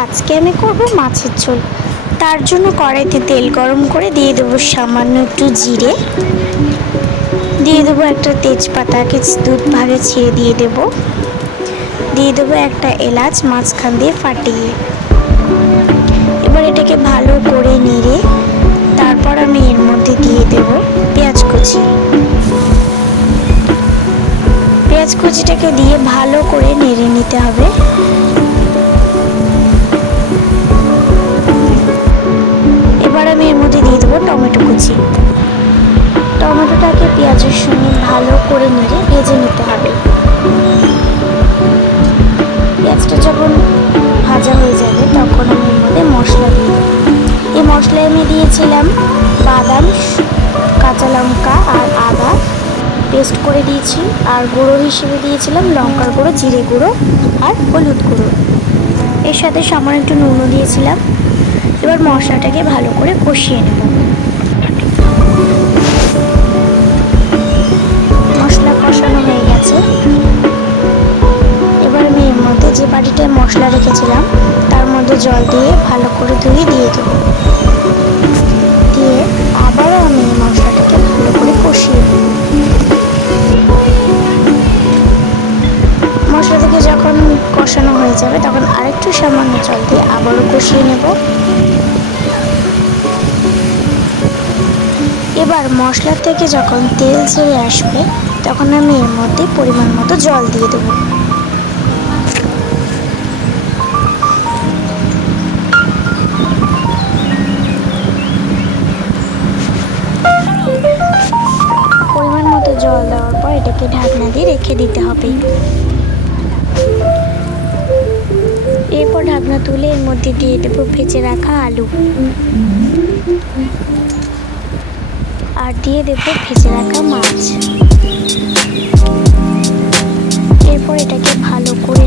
আজকে আমি করব মাছের ঝোল। তার জন্য কড়াইতে তেল গরম করে দিয়ে দেবো সামান্য একটু জিরে, দিয়ে দেবো একটা তেজপাতাকে দুভাগে ছিঁড়ে দিয়ে দেবো একটা এলাচ মাঝখান দিয়ে ফাটিয়ে। এবার এটাকে ভালো করে নেড়ে তারপর আমি এর মধ্যে দিয়ে দেব পেঁয়াজ কুচি। পেঁয়াজ কুচিটাকে দিয়ে ভালো করে নেড়ে নিতে হবে। এবার আমি এর মধ্যে দিয়ে দেবো টমেটো কুচি। টমেটোটাকে পেঁয়াজের সঙ্গে ভালো করে নেড়ে ভেজে নিতে হবে। পেঁয়াজটা যখন ভাজা হয়ে যাবে তখন আমি এর মধ্যে মশলা দিয়ে দেবো। এই মশলায় আমি দিয়েছিলাম বাদাম, কাঁচা লঙ্কা আর আদা পেস্ট করে দিয়েছি, আর গুঁড়ো হিসেবে দিয়েছিলাম লঙ্কার গুঁড়ো, জিরে গুঁড়ো আর হলুদ গুঁড়ো। এর সাথে সামান্য একটু নুনও দিয়েছিলাম। এবার মশলাটাকে ভালো করে কষিয়ে নেব। মশলা কষানো হয়ে গেছে। এবার আমি এর মধ্যে যে বাটিটায় মশলা রেখেছিলাম তার মধ্যে জল দিয়ে ভালো করে ধুয়ে দিয়ে দেবো। দিয়ে আবারও আমি এই মশলাটাকে ভালো করে কষিয়ে দেব। মশলা থেকে যখন কষানো হয়ে যাবে তখন আরেকটু সামান্য জল দিয়ে আবারও কষিয়ে নেব। এবার মশলা থেকে যখন তেল ছেড়ে আসবে তখন আমি এর মধ্যে পরিমাণ মতো জল দিয়ে দেবো। পরিমাণ মতো জল দেওয়ার পর এটাকে ঢাকনা দিয়ে রেখে দিতে হবে। এরপর ঢাকনা তুলে এর মধ্যে দিয়ে দেবো ভেজে রাখা আলু, আর দিয়ে দেবো ভেজে রাখা মাছ। এরপর এটাকে ভালো করে